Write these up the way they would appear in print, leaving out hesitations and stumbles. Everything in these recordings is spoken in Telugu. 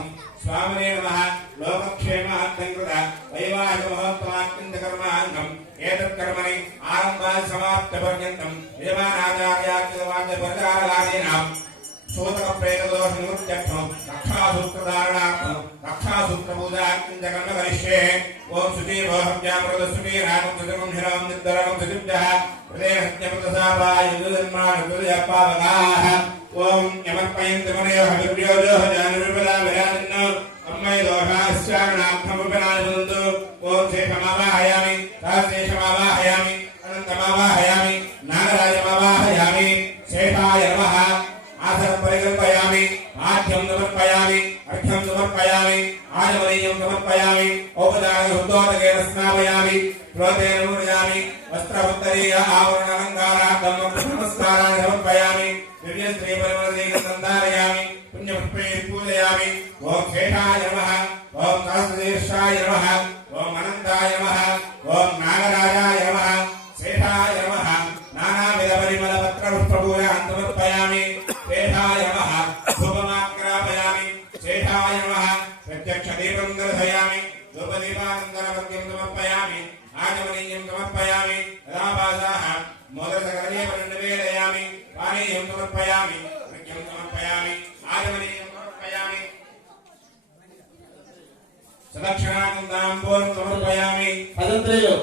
सर्वार्थम स्वामिने नमः लोकक्षेमार्थं कृत वैवाहिक महोत्सवात्यंत कर्मांगम एतत् कर्मणि आरम्भात् समाप्तपर्यन्तं यजमानाचार्याच्युतवाद्यपरिचारकादीनां सूतकप्रेतदोष निवृत्त्यर्थं रक्षासूत्रधारणार्थं रक्षासूत्रपूजार्थं च कर्म करिष्ये ओम सुधीर्वहव्यामृतसुधीरागं सुधीर्गं हिरं निर्दरगं सुधीर्जः प्रदेहत्यमृतसापाय युगधर्मानुकृतयपावगाः ओम यमर्पयन्ति मुनयो हविर्योजोः जानविपदा विराजन्नो अम्मय दोषाश्चारणार्थमुपनादिवन्तु ओम शेषमावाहयामि सहस्रेशमावाहयामि अनन्तमावाहयामि नागराजमावाहयामि शेषाय नमः आसनं परिकल्पयामि आद्यं समर्पयामि अर्घ्यं समर्पयामि आजमनीयं समर्पयामि औपचारिकशुद्धोदकेन स्नापयामि प्रोतेन पूजयामि वस्त्रपुत्तरीय आवरणलङ्कारार्थं नमस्कारान् समर्पयामि दिव्यश्रीपरिमलदीकं धारयामि पुण्यपुष्पैः पूजयामि ओम शेषाय नमः ओम सहस्रशीर्षाय नमः ओम अनन्ताय नमः ओम नागराजाय नमः शेषाय नमः नानाविधपरिमलपत्रपुष्पपूजान् समर्पयामि शेषाय नमः धूपमाग्रापयामि शेषाय नमः प्रत्यक्षदीपं दर्शयामि धूपदीपानन्तरमर्घ्यं समर्पयामि आचमनीयं समर्पयामि राभासाः मोदककर्णीयं निवेदयामि पानीयं समर्पयामि अर्घ्यं समर्पयामि आचमनीयं समर्पयामि सदक्षिणाकं समर्पयामि पदत्रयो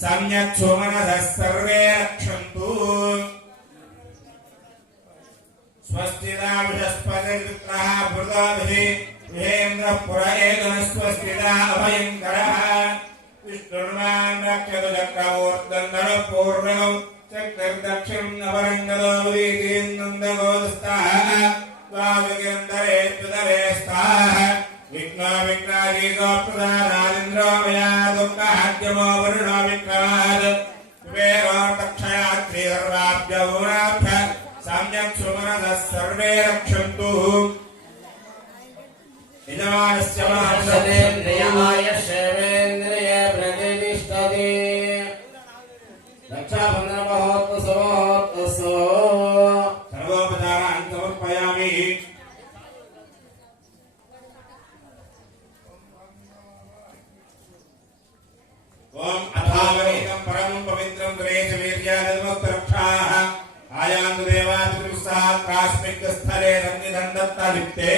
सम्यक् सर्वे रक्षन्तु स्वस्तिदा बृहस्पतिर्विक्रः भृदाभिः गृहेन्द्रः पुरएकनस्वस्तिदा अभयङ्करः विष्णुर्मान् रक्षतु चक्रवर्तन्दनः पूर्वं चक्रदक्षिणम् अवरङ्गदो विदीन्द्रन्दगोदस्ताः द्वाविकेन्दरे त्रिदरे स्ताः विघ्नो विघ्नादीको प्रदानादिन्द्रो मया दुःखाद्यमो वरुणो विक्रमात् कुबेरो दक्षयात्री सर्वाभ्यो गुणाभ्य सम्यक् सुमनसः सर्वे रक्षन्तु यजमानस्य महर्षतेन्द्रियाय शैवेन्द्रिय प्रतिष्ठते रक्षाबन्धन महोत्सव सर्वोपचारान् समर्पयामि ओम अथावनेकं परमं पवित्रं गणेशवीर्यादमस्तरक्षाः आयान्तु देवादित्युस्सात् कास्मिक स्थले सन्निधं दत्तदिक्ते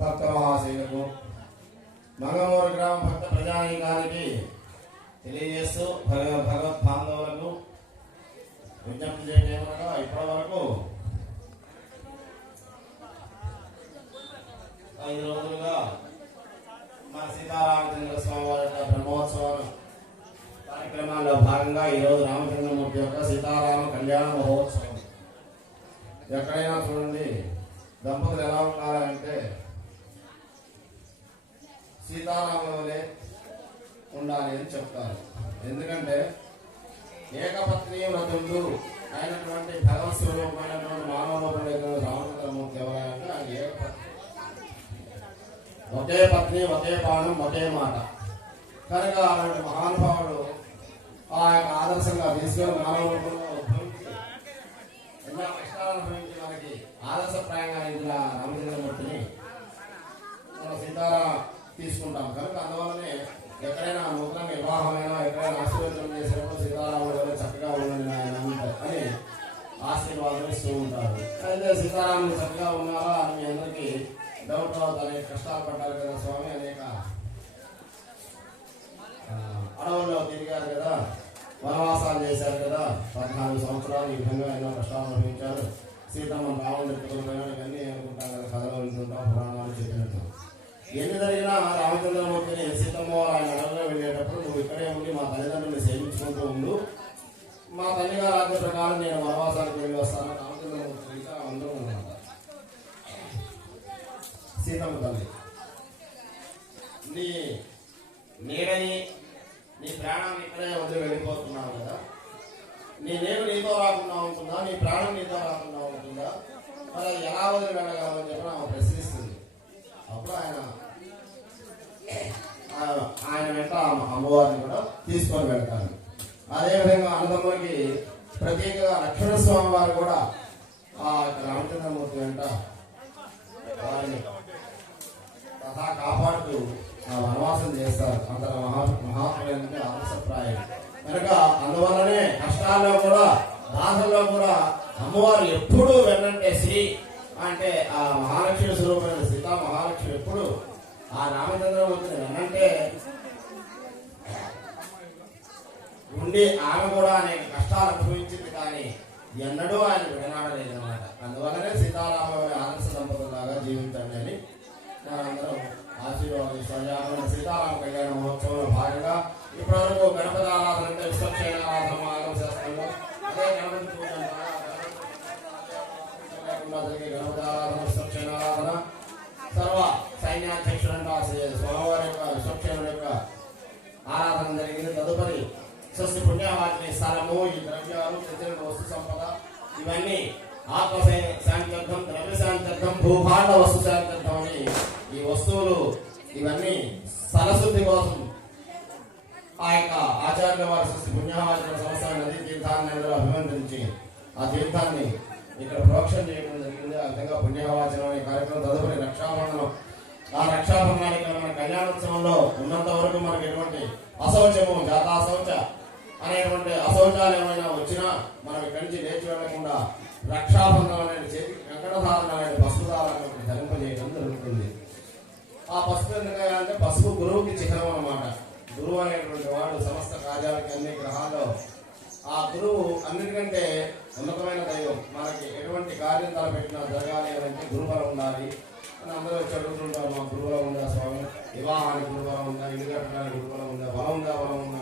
భక్త మహాశైలకు మంగమూరు గ్రామ భక్త ప్రజానీకానికి తెలియజేస్తూ భగవద్ బాంధవులకు విజ్ఞప్తి చేయమనగా ఇప్పటి వరకు 5 రోజులుగా మన సీతారామచంద్ర స్వామి వారి యొక్క బ్రహ్మోత్సవాలు కార్యక్రమాల్లో భాగంగా ఈరోజు రామచంద్రమూర్తి యొక్క సీతారామ కళ్యాణ మహోత్సవం. ఎక్కడైనా చూడండి, దంపతులు ఎలా ఉండాలంటే సీతారాములే ఉండాలి అని చెప్తారు. ఎందుకంటే ఏకపత్ని వ్రతుడు అయినటువంటి భగవత్ స్వరూపమైనటువంటి మానవ రూపమైనటువంటి రామచంద్రమూర్తి ఎవరంటే ఆయన ఏకపత్ని, ఒకే పత్ని, ఒకే బాణం, ఒకే మాట. కనుక అలాంటి మహానుభావుడు ఆ యొక్క ఆదర్శంగా తీసుకొని మానవ రూపంలో ఉద్భవించి ఎన్నో కష్టాలను అనుభవించి మనకి ఆదర్శప్రాయంగా ఇందులో రామచంద్రమూర్తిని మన సీతారామ తీసుకుంటాం. కనుక అందువల్లనే ఎక్కడైనా నూతన వివాహమైనా ఎక్కడైనా ఆశీర్వచనం చేసినప్పుడు సీతారాముడు చక్కగా ఉండండి ఆయన అని ఆశీర్వాదం ఇస్తూ ఉంటారు. అయితే సీతారాముడు చక్కగా ఉన్నారా అని మీ అందరికీ డౌట్ అనేక కష్టాలు పడ్డారు కదా స్వామి, అనేక అడవుల్లో తిరిగారు కదా, వనవాసాలు చేశారు కదా, 14 సంవత్సరాలు ఈ విధంగా ఎన్నో కష్టాలు అనుభవించారు. సీతమ్మ రావణుడు ఎత్తుకుపోయినా ఇవన్నీ అనుకుంటాం కదా, కథలో వింటుంటాం, పురాణాలు చెప్పినట్టు. ఎన్ని జరిగినా రామచంద్రమూర్తిని సీతమ్మ ఆయన అడవుల్లో వెళ్ళేటప్పుడు నువ్వు ఇక్కడే ఉండి మా తల్లిదండ్రులు సేవించుకుంటూ ఉండు, మా తల్లిగారు రాజ్య ప్రకారం నేను వనవాసానికి వెళ్ళి వస్తాను. రామచంద్రమూర్తి ఇంకా అందరూ ఉన్నారు. సీతమ్మ తల్లి నీ నీడని నీ ప్రాణాన్ని ఇక్కడే వదిలి వెళ్ళిపోతున్నావు కదా, నీ నేను నీతో రాకుండా ఉంటుందా, నీ ప్రాణం నీతో రాకుండా ఉంటుందా, మరి ఎలా వదిలి వెళ్ళగలవని చెప్పి ఆమె ప్రశ్నిస్తుంది. అప్పుడు ఆయన వెంట అమ్మవారిని కూడా తీసుకొని వెళ్తారు. అదేవిధంగా అన్నదమ్ములకి ప్రత్యేకంగా లక్ష్మణ స్వామి వారు కూడా ఆ రామచంద్రమూర్తి వెంట వారిని తథా కాపాడుతూ వనవాసం చేస్తారు. అంత మహాత్ములంటే ఆదర్శప్రాయం. కనుక అందువల్లనే కష్టాల్లో కూడా బాధల్లో కూడా అమ్మవారు ఎప్పుడూ వెన్నంటే శ్రీ అంటే ఆ మహాలక్ష్మి స్వరూపమైన సీతా మహాలక్ష్మి ఎప్పుడు ఆ రామచంద్రమూర్తిని వెన్నంటే ఉండి ఆమె కూడా అనేక కష్టాలు అనుభవించింది, కానీ ఎన్నడూ ఆయన విడనాడలేదు అన్నమాట. అందువల్లనే సీతారామ ఆదర్శ దంపతులాగా జీవించండి అని మనందరం ఆశీర్వాదిస్తాం. సీతారామ కళ్యాణ మహోత్సవంలో భాగంగా ఇప్పటివరకు గణపతి ఆరాధన అంటే విశ్వక్షేణ ఆరాధన ఆగమ శాస్త్రంలో, అదే గణపతి పూజ జరిగే గణపతి ఆరాధన విశ్వక్షేణ ఆరాధన సర్వ సైన్యాధ్యక్షుడు స్వామివారి యొక్క విశ్వక్షేణుడు యొక్క ఆరాధన జరిగింది. తదుపరి స్వస్తి పుణ్యవాటిని స్థలము, ఈ ద్రవ్యాలు, ప్రజల వస్తు సంపద ఇవన్నీ ఆత్మ శాంత్యర్థం, ద్రవ్య శాంత్యర్థం, భూభాండ వస్తు శాంత్యర్థం అని ఈ వస్తువులు ఇవన్నీ స్థలశుద్ధి కోసం ఆ యొక్క ఆచార్యుల వారి సృష్టి పుణ్యవాచన సంస్థ నదీ తీర్థాన్ని అభినందించి ఆ తీర్థాన్ని ఇక్కడ ప్రోక్షణ చేయడం జరిగింది. ఆ విధంగా పుణ్యవాచనం అనే కార్యక్రమం. తదుపరి రక్షాబంధనం. ఆ రక్షాబంధనానికి మన కళ్యాణోత్సవంలో ఉన్నంత వరకు మనకు ఎటువంటి అశౌచము, జాతాశౌచ అనేటువంటి అశౌచాలు ఏమైనా వచ్చినా మనం ఇక్కడి నుంచి లేచి వెళ్లకుండా రక్షాబంధనం అనేది చేతి కంకణధారణ అనే పసుపు దారాన్ని ధరింపజేయడం జరుగుతుంది. ఆ పసుపు ఎందుకంటే పసుపు గురువుకి చిహ్నం అన్నమాట. గురువు అనేటువంటి వాడు సమస్త కార్యాలకి అన్ని గ్రహాల్లో ఆ గురువు అన్నిటికంటే ఉన్నతమైన దైవం. మనకి ఎటువంటి కార్యం తలపెట్టినా జరగాలి అంటే గురుబలం ఉండాలి అని అందరూ వచ్చి అడుగుతుంటారు, మా గురువులో ఉందా స్వామి వివాహానికి గురుబలం ఉందా, ఇల్లు కట్టడానికి గురుబలం ఉందా, బలం ఉందా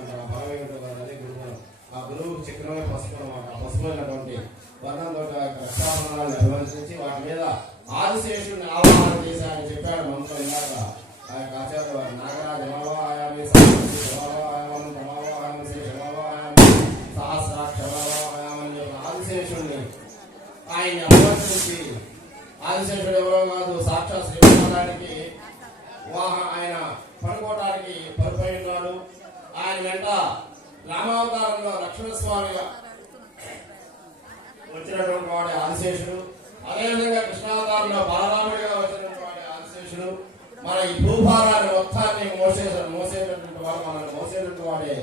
అంటారు. ఆ బలం ఏమిటో కదా, అదే గురుబలం. ఆ గురువు చక్రమే పసుపు అనమాట. ఆ పసుపుమైనటువంటి వర్ణంతో రక్షాబంధనాలను నిర్వహించి వాటి మీద ఆదిశేషుడిని ఆవాహన చేశారని చెప్పాడు మనసులో ఇందాక ఆ యొక్క ఆచార్య వారు. నాగరాజ జమావాయామి జమావాయామం జమావాయామి జమావాయామి సహస్రాక్ష జమావాయామని చెప్పిన ఆదిశేషుడిని ఆయన్ని అభివర్తించి, ఆదిశేషుడు ఎవరో కాదు, సాక్షాత్ శ్రీనాథానికి ఆయన పడుకోవటానికి పడిపోయి ఉన్నాడు. ఆయన వెంట రామావతారంలో లక్ష్మణస్వామిగా వచ్చినటువంటి వాడే ఆదిశేషుడు. అదేవిధంగా కృష్ణావతారంలో బాలరాముడిగా వచ్చినటువంటి వాడే ఆదిశేషుడు. మన ఈ భూభారాన్ని మొత్తాన్ని మోసేటటువంటి వాడు, మనల్ని మోసేటటువంటి వాడే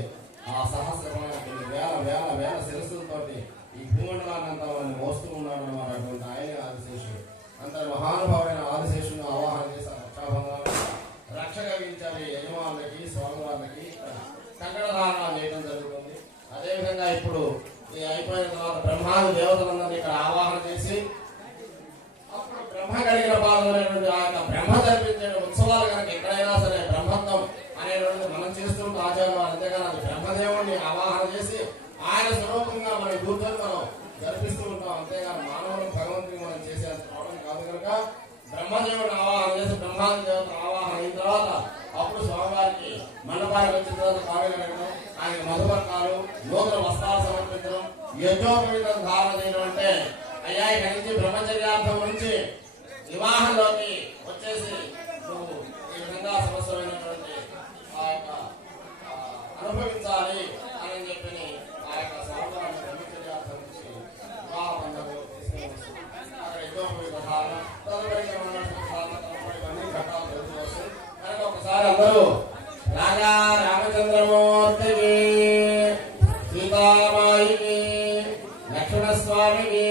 ఆ సహస్రమైన వేల వేల వేల శిరస్సులతోటి ఈ భూమండలాన్ని అంతా మనల్ని మోస్తూ ఉన్నాడు అన్నమాట. అటువంటి ఆయనే ఆదిశేషుడు. అంత మహానుభావైన ఆదిశేషుడు ఆవాహన చేశారు. రక్షాబంధనాలు రక్ష కలిగించాలి యజమానులకి, స్వామివారికి కంకణధారణ చేయడం జరుగుతుంది. అదేవిధంగా ఇప్పుడు ఈ అయిపోయిన తర్వాత బ్రహ్మాది దేవతలందరినీ ఇక్కడ ఆవాహన చేసి అప్పుడు బ్రహ్మ కలిగిన పాల్గొనేటువంటి ఆ యొక్క బ్రహ్మ జరిపించే ఉత్సవాలు కనుక ఎక్కడైనా సరే బ్రహ్మత్వం అనేటువంటి మనం చేస్తుంటే ఆచార్యులు, అంతేగాని అది బ్రహ్మదేవుడిని ఆవాహన చేసి ఆయన స్వరూపంగా మనం కూర్చొని మనం జరిపిస్తూ ఉంటాం. అంతేగాని మానవుడు భగవంతుని మనం చేసేంత రావడం కాదు కనుక బ్రహ్మదేవుడిని ఆవాహన చేసి బ్రహ్మాది దేవతను ఆవాహన అయిన తర్వాత అప్పుడు స్వామివారికి మండపానికి వచ్చిన తర్వాత కాళ్ళు కడగడం, ఆయన మధుపర్కాలు, నూతన వస్త్రాలు సమర్పించడం, యజ్ఞోపవీతం ధారణ చేయడం. అంటే అయ్యా ఇక్కడి నుంచి బ్రహ్మచర్యార్థం నుంచి వివాహంలోకి వచ్చేసి నువ్వు ఈ విధంగా సమస్యమైనటువంటి ఆ యొక్క అనుభవించాలి అని చెప్పి ఆ యొక్క స్వామివారిని బ్రహ్మచర్యార్థం నుంచి వివాహ బంధంలో తీసుకుని వస్తుంది. అక్కడ యజ్ఞోపవీత ధారణ, తదుపరి ఇవన్నీ ఘట్టాలు జరుగుతూ వస్తాయి. కనుక ఒకసారి అందరూ రాజా రామచంద్రమూర్తికి, సీతామాయికి, లక్ష్మణస్వామికి,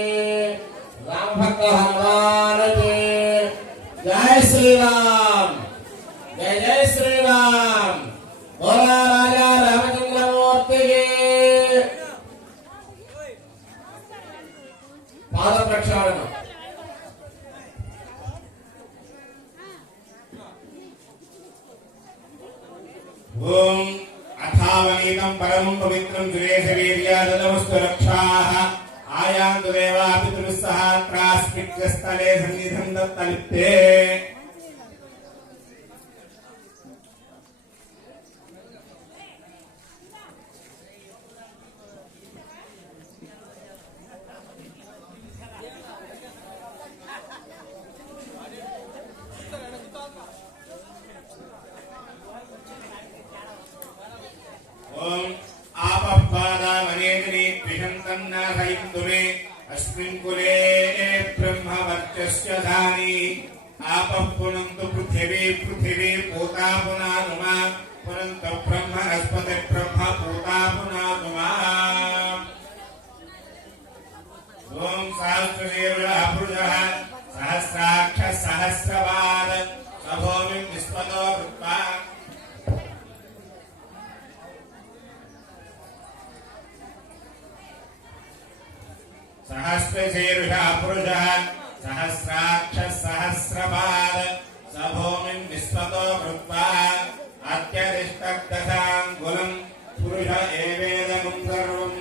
రామభక్త హనుమానికి జై శ్రీరామ్, జై జై శ్రీరామ్, బోలా రాజా రామచంద్రమూర్తికి. పాద ప్రక్షాళన. ఓం అథావనీతం పరమం పవిత్రం సురేశవీర్యాదనమస్తు రక్షాః ఆయాంతు దేవా పితృః సహస్రాస్మిక్స్థలే సన్నిధం దత్తలిప్తే. ఓం ఆపఃపాదామనేతిని ద్విషంతన్నాశయింతుమే అస్మిన్ కులే బ్రహ్మవర్చస్య ధాని. ఆపః పునంతు పృథివీ పృథివీ పూతా పునాతుమా పునంత బ్రహ్మణస్పతి బ్రహ్మ పూతా పునాతుమా. ఓం సహస్రశీర్షః సహస్రాక్షः సహస్రపాద్ సభూమిం విశ్వతో కృత్వా. सहस्रशीर्षः पुरुषः सहस्राक्षः सहस्रपाद सभूमिं विश्वतो कृत्वा अत्यतिष्ठदशाङ्गुलं पुरुष एवेदं सर्वं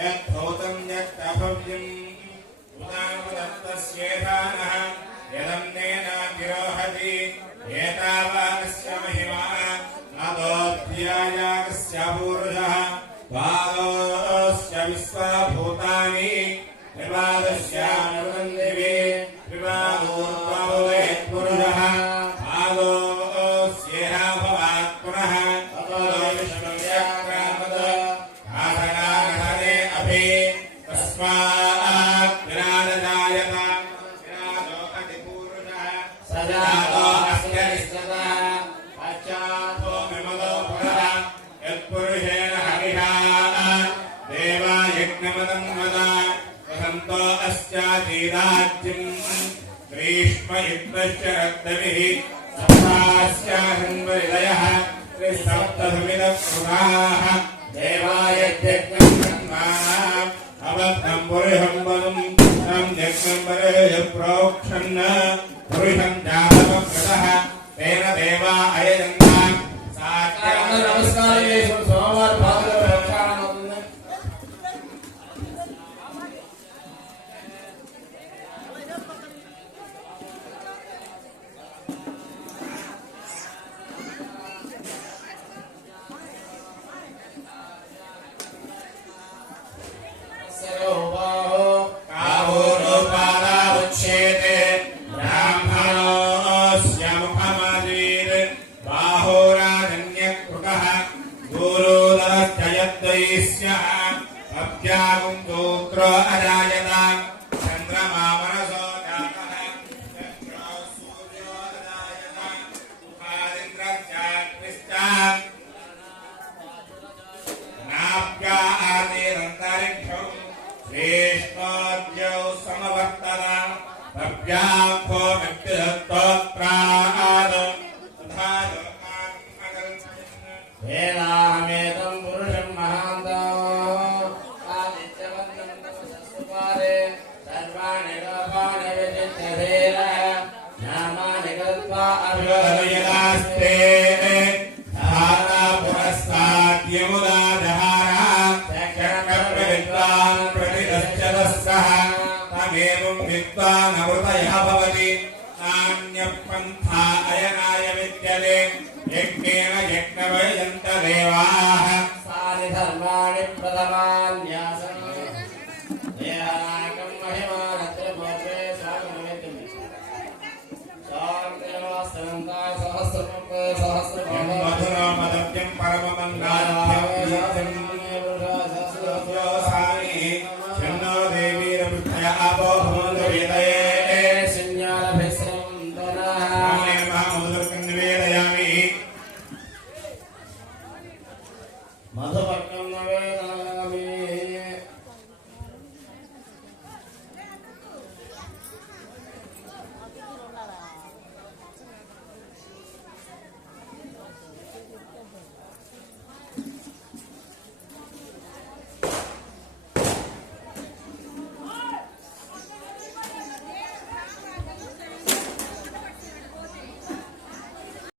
यद्भूतं यत्तभव्यम् उदानस्तस्येधानः यदन्नेनातिरोहति एतावानस्य महिमा अदोऽध्यायास्य पुरुषः पादोऽस्य विश्वभूतानि त्रिपादस्यामृतन्दिवे त्रिपादोर्ध्वोदयः पुरुषः पादोऽस्येह भवात् पुनः ततो विष्णुव्याक्रामत् आसनाघने अपि तस्मात् विराजदायत विराजोऽपि पुरुषः सजातो अस्य निष्ठतः पश्चातो विमलो पुनः यत्पुरुषेण हरिषा देवा यज्ञमदं वदा वसन्तो अस्याधीराज्यम् ग्रीष्म युक्तश्च रक्तभिः सप्तास्याहन्वरिदयः त्रिसप्तसमिदकृताः देवायज्ञं तन्मानाम् अबद्धं पुरुषं वदं तं यज्ञं वरेय प्रोक्षन् पुरुषं जातवकृतः तेन देवा స్నానం చేసుకుని స్వామివారి పాదములకు ప్రక్షాళన అవుతుంది. వేదాహమేతం పురుషం మహాంతం ఆదిత్యవంతం తమసస్సుపారే సర్వాణి లోపాని విజిత్యధీర నామాని కల్పా అభివదయదాస్తే ధాతా పురస్సాద్యముదాధారా చక్రవిద్వాన్ ప్రతిదశ్చదస్సః తమేవం విద్వానమృతయః భవతి నాన్యపంథా అయనాయ విద్యతే యజ్ఞేన యజ్ఞవయంత దేవాః సాని ధర్మాణి ప్రథమాన్యాసం దేహానాకం మహిమానత్ర భోజే స్వాగమేతి శాంతివాసనంతా సహస్రముఖే సహస్రభావ మధురమదవ్యం పరమమంగాళాభ్యం